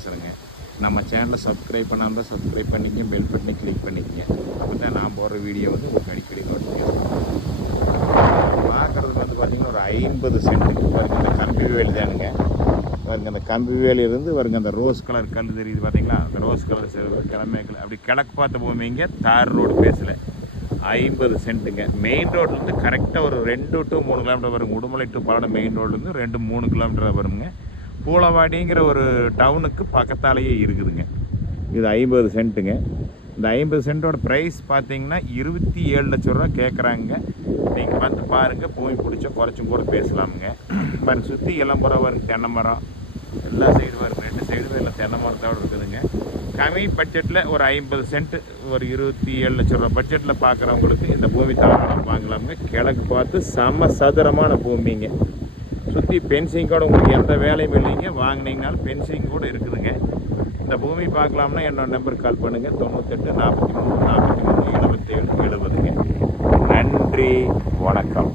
பேசுகிறேங்க. நம்ம சேனலை சப்ஸ்கிரைப் பண்ணாமல் சப்ஸ்கிரைப் பண்ணிக்கங்க, பெல் பட்டனை கிளிக் பண்ணிக்கங்க. அப்போ தான் நான் போடுற வீடியோ வந்து உங்களுக்கு அடிக்கடி நோட்டிஃபிகேஷன் பார்க்குறதுக்கு வந்து பார்த்திங்கன்னா ஒரு 50 சென்ட்டுக்கு பாருங்க. இந்த கம்பி வேலி தானுங்க பாருங்க. அந்த கம்பி வேலியிலிருந்து வருங்க அந்த ரோஸ் கலர் கல் தெரியுது பார்த்தீங்களா? அந்த ரோஸ் கலர் கிழமைகள் அப்படி கிழக்கு பார்த்த பூமிங்க. தார் ரோடு பேசல 50 சென்ட்டுங்க. மெயின் ரோட்லேருந்து கரெக்டாக ஒரு 2 to 3 கிலோமீட்டர் வருங்க. உடுமலை டு பல்லடம் மெயின் ரோட்லேருந்து 2-3 கிலோமீட்டர் வருங்க. பூலவாடிங்கிற ஒரு டவுனுக்கு பக்கத்தாலேயே இருக்குதுங்க. இது 50 சென்ட்டுங்க. இந்த 50 சென்ட்டோட ப்ரைஸ் பார்த்தீங்கன்னா 27 லட்ச ரூபா கேட்குறாங்க. நீங்கள் வந்து பாருங்கள், பூமி பிடிச்சா குறைச்சும் கூட பேசலாமுங்க. பாருங்க, சுற்றி இளம்பரம் வருங்க, தென்னை மரம் எல்லா சைடும் வருங்க. 2 சைடுமே எல்லாம் தென்னை மரத்தோடு இருக்குதுங்க. கம்மி பட்ஜெட்டில் ஒரு 50 சென்ட் ஒரு 27 லட்ச ரூபா பட்ஜெட்டில் பார்க்குறவங்களுக்கு இந்த பூமி தாராளம் வாங்கலாமுங்க. கிழக்கு பார்த்து சம சதுரமான பூமிங்க. சுற்றி பென்சிங் கூட உங்களுக்கு எந்த வேலையும் இல்லைங்க. வாங்கினீங்கனாலும் பென்சிங் கூட இருக்குதுங்க. இந்த பூமி பார்க்கலாம்னா என்னோட நம்பருக்கு கால் பண்ணுங்கள். 98 43 43 77 70ங்க. நன்றி, வணக்கம்.